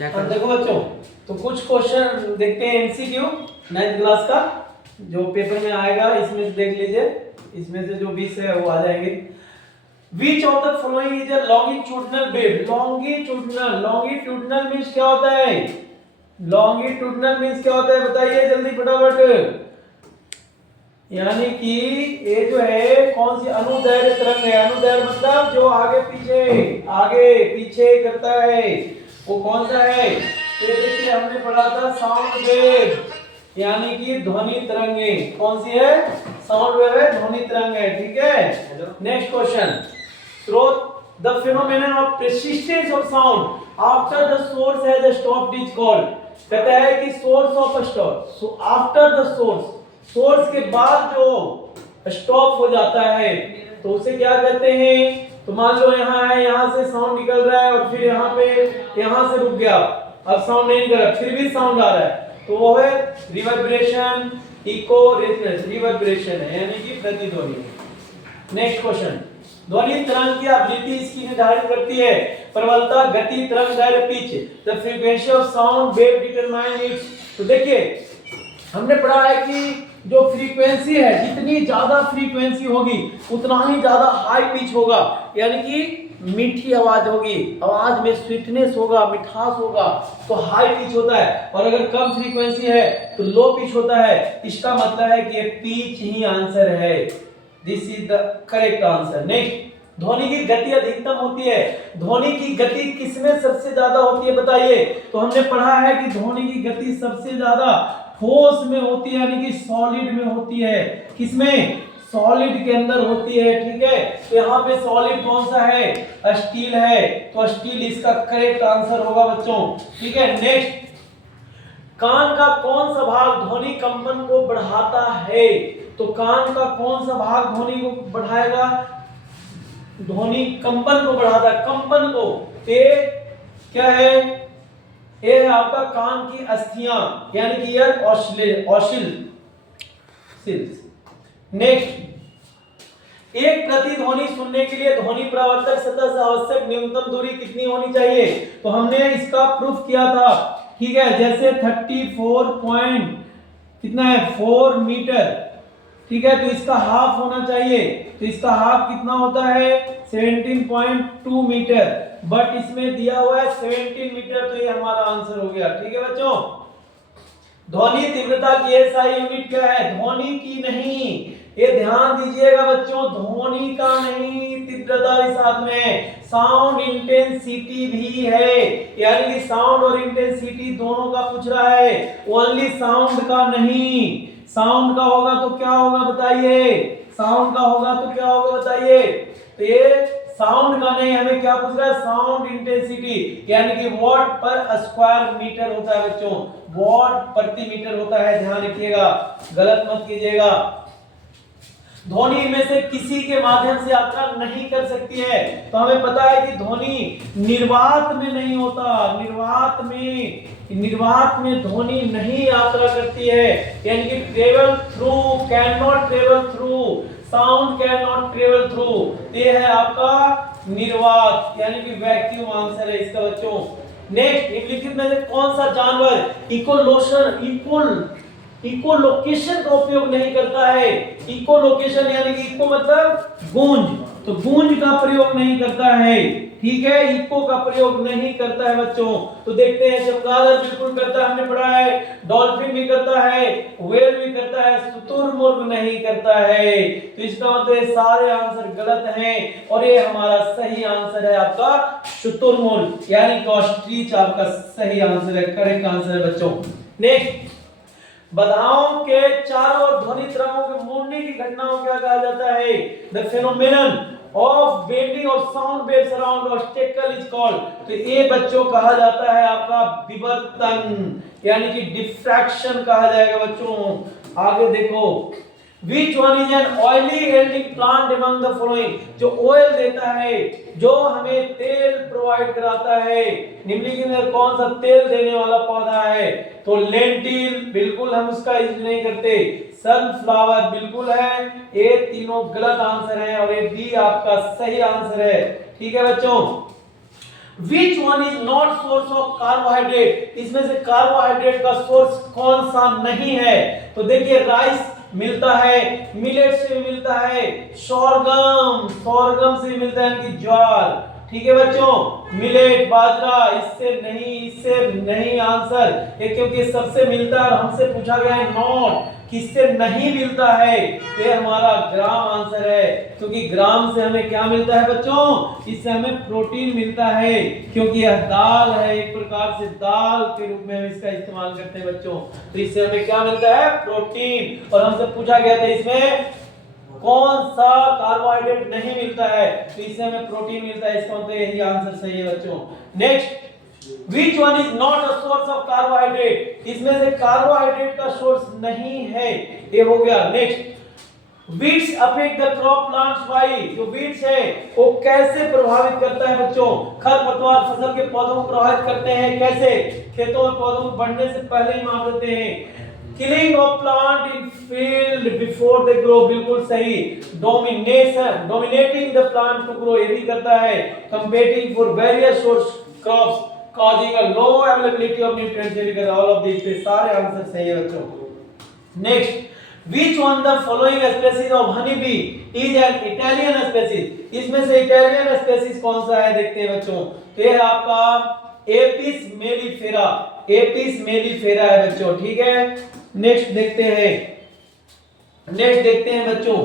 और देखो बच्चों, तो कुछ क्वेश्चन देखते हैं एमसीक्यू 9th क्लास का जो पेपर में आएगा। इसमें से देख लीजिए, इसमें से जो 20 है वो आ जाएंगे। Which of the following is a longitudinal wave? Longitudinal means क्या होता है? लॉन्गिट्यूडनल मींस क्या होता है बताइए जल्दी फटाफट। यानी कि ये जो है कौन सी अनुदैर्घ्य तरंग है। अनुदैर्घ्य मतलब जो आगे पीछे करता है, वो कौन सा है? तो देखिए हमने पढ़ा था साउंड वेव, यानी कि ध्वनि तरंगें। कौन सी है? साउंड वेव है, ध्वनि तरंग है। ठीक है, next question. Throw the phenomenon of persistence of sound after the source has stopped is called. कहता है कि source of stop, so after the source के बाद जो स्टॉप हो जाता है तो उसे क्या कहते हैं? तो मान लो यहाँ है, यहाँ से साउंड निकल रहा है और फिर यहाँ पे यहाँ से रुक गया, अब साउंड नहीं निकल रहा, फिर भी साउंड आ रहा है, तो वो है रिवर्बरेशन, इको, रेजोनेंस। रिवर्बरेशन है यानी कि प्रतिध्वनि। Next question. ध्वनि तरंग की आवृत्ति इसकी निर्धारित करती है प्रबलता, गति, तरंग दैर्घ्य, pitch. The frequency of sound wave determine its. तो देखिए हमने पढ़ा है कि जो फ्रीक्वेंसी है, जितनी ज्यादा फ्रीक्वेंसी होगी उतना ही ज्यादा हाई पिच होगा, यानी कि मीठी आवाज होगी, आवाज में स्वीटनेस होगा, मिठास होगा, तो हाई पिच होता है। और अगर कम फ्रीक्वेंसी है तो लो पिच होता है। इसका मतलब है कि पिच ही आंसर है। This is the correct answer. Next, ध्वनि की गति अधिकतम होती है। ध्वनि की गति किसमें सबसे ज्यादा होती है बताइए? तो हमने पढ़ा है कि ध्वनि की गति सबसे ज्यादा ठोस में होती है, यानी कि सॉलिड में होती है। किसमें? सॉलिड के अंदर होती है। ठीक है, तो यहाँ पे सॉलिड कौन सा है? स्टील है, तो स्टील इसका करेक्ट आंसर होगा बच्चों। ठीक है, नेक्स्ट, कान का कौन सा भाग ध्वनि कंपन को बढ़ाता है? तो कान का कौन सा भाग ध्वनि को बढ़ाएगा? ध्वनि कंपन को बढ़ाता है, कंपन को। ये क्या है? ये है आपका कान की अस्थियां, यानी कि ईयर ऑसिल्स। नेक्स्ट, एक प्रतिध्वनि सुनने के लिए ध्वनि परावर्तक सतह से आवश्यक न्यूनतम दूरी कितनी होनी चाहिए? तो हमने इसका प्रूफ किया था। ठीक है, जैसे 34 पॉइंट कितना है 4 मीटर। ठीक है, तो इसका हाफ होना चाहिए, तो इसका हाफ कितना होता है? 17.2 मीटर, बट इसमें दिया हुआ है 17 मीटर, तो ये हमारा आंसर हो गया। ठीक है बच्चों, ध्वनि तीव्रता की एसआई यूनिट क्या है? ध्वनि की नहीं, ये ध्यान दीजिएगा बच्चों, ध्वनि का नहीं, तीव्रता भी साथ में, साउंड इंटेंसिटी भी है, यानी कि साउंड और इंटेंसिटी दोनों का पूछ रहा है, ओनली साउंड का नहीं। साउंड का होगा तो क्या होगा बताइए? साउंड का होगा तो क्या होगा बताइए? तो ये साउंड का नहीं, हमें क्या पूछ रहा है? साउंड इंटेंसिटी, यानी कि वॉट पर स्क्वायर मीटर होता है बच्चों, वॉट प्रति मीटर होता है, ध्यान रखिएगा, गलत मत कीजिएगा। ध्वनि में से किसी के माध्यम से यात्रा नहीं कर सकती है, तो हमें पता है कि ध्वनि निर्वात में नहीं होता, निर्वात में ध्वनि नहीं यात्रा करती है, यानी कि travel through, can not travel through, sound can not travel through. ये है आपका निर्वात, यानी कि वैक्यूम आंसर है इसका बच्चों। नेक्स्ट, निम्नलिखित में से कौन सा जानवर इकोलोकेशन का उपयोग नहीं करता है? इकोलोकेशन यानी कि इको मतलब गूंज, तो गूंज का प्रयोग नहीं करता है। ठीक है, इको का प्रयोग नहीं करता है बच्चों। तो देखते हैं, चमगादड़ बिल्कुल करता है, हमने पढ़ा है, डॉल्फिन भी करता है, व्हेल भी करता है, शुतुरमुर्ग नहीं करता है। तो इसका मतलब सारे आंसर गलत हैं और ये हमारा सही आंसर है आपका शुतुरमुर्ग, यानी कि ऑस्ट्रिच आपका सही आंसर है, करेक्ट आंसर है बच्चों। नेक्स्ट, बाधाओं के चारों ओर ध्वनि तरंगों के मुड़ने की घटना को क्या कहा जाता है? The phenomenon of bending of sound waves around obstacle is called. तो ये बच्चों कहा जाता है आपका विवर्तन, यानी कि डिफ्रैक्शन कहा जाएगा बच्चों। आगे देखो, Which one is an oily yielding plant among the following? जो ऑयल देता है, जो हमें तेल प्रोवाइड कराता है, निम्नलिखित में कौन सा तेल देने वाला पौधा है? तो लेंटिल, बिल्कुल हम उसका यूज नहीं करते। सनफ्लावर बिल्कुल है, ये तीनों गलत आंसर है और ये बी आपका सही आंसर है। ठीक है बच्चों, Which one is not source of carbohydrate? इसमें से कार्बोहाइड्रेट का सोर्स कौन सा नहीं है? तो देखिए राइस मिलता है, मिलेट से भी मिलता है, सोरगम से भी मिलता है, यानी कि ज्वार। ठीक है बच्चों, मिलेट बाजरा इससे नहीं आंसर ये, क्योंकि सबसे मिलता है और हमसे पूछा गया है नॉट किससे नहीं मिलता है, तो ये हमारा ग्राम आंसर है, क्योंकि ग्राम से हमें क्या मिलता है बच्चों, इससे हमें प्रोटीन मिलता है, क्योंकि यह दाल है, एक प्रकार से दाल के रूप में हम इसका इस्तेमाल करते हैं बच्चों, तो इससे हमें क्या मिलता है, प्रोटीन। और हमसे पूछा गया था इसमें कौन सा कार्बोहाइड्रेट नहीं मिलता है, तो इससे हमें प्रोटीन मिलता है, इसका मतलब यही आंसर सही है बच्चों। Next, Which one is not a source of carbohydrate? इसमें से कार्बोहाइड्रेट का सोर्स नहीं है, ये हो गया। Next, weeds affect the crop plants by, जो weeds है वो कैसे प्रभावित करता है बच्चों, खरपतवार फसल के पौधों को प्रभावित करते हैं, कैसे, खेतों में पौधों को बढ़ने से पहले ही मार देते हैं। Killing of plant in field before they grow, बिल्कुल सही। Dominating the plant to grow, ये भी करता है। Competing for various source crops, causing a low availability of nutrients, ये भी करता है। All of these पे सारे आंसर सही है बच्चों। Next, which one the following species of honey bee is an Italian species? इसमें से इटालियन स्पेसीज कौन सा है देखते हैं बच्चों, तो ये आपका एपिस मेलिफेरा है बच्चों। ठीक है, नेक्स्ट देखते हैं बच्चों,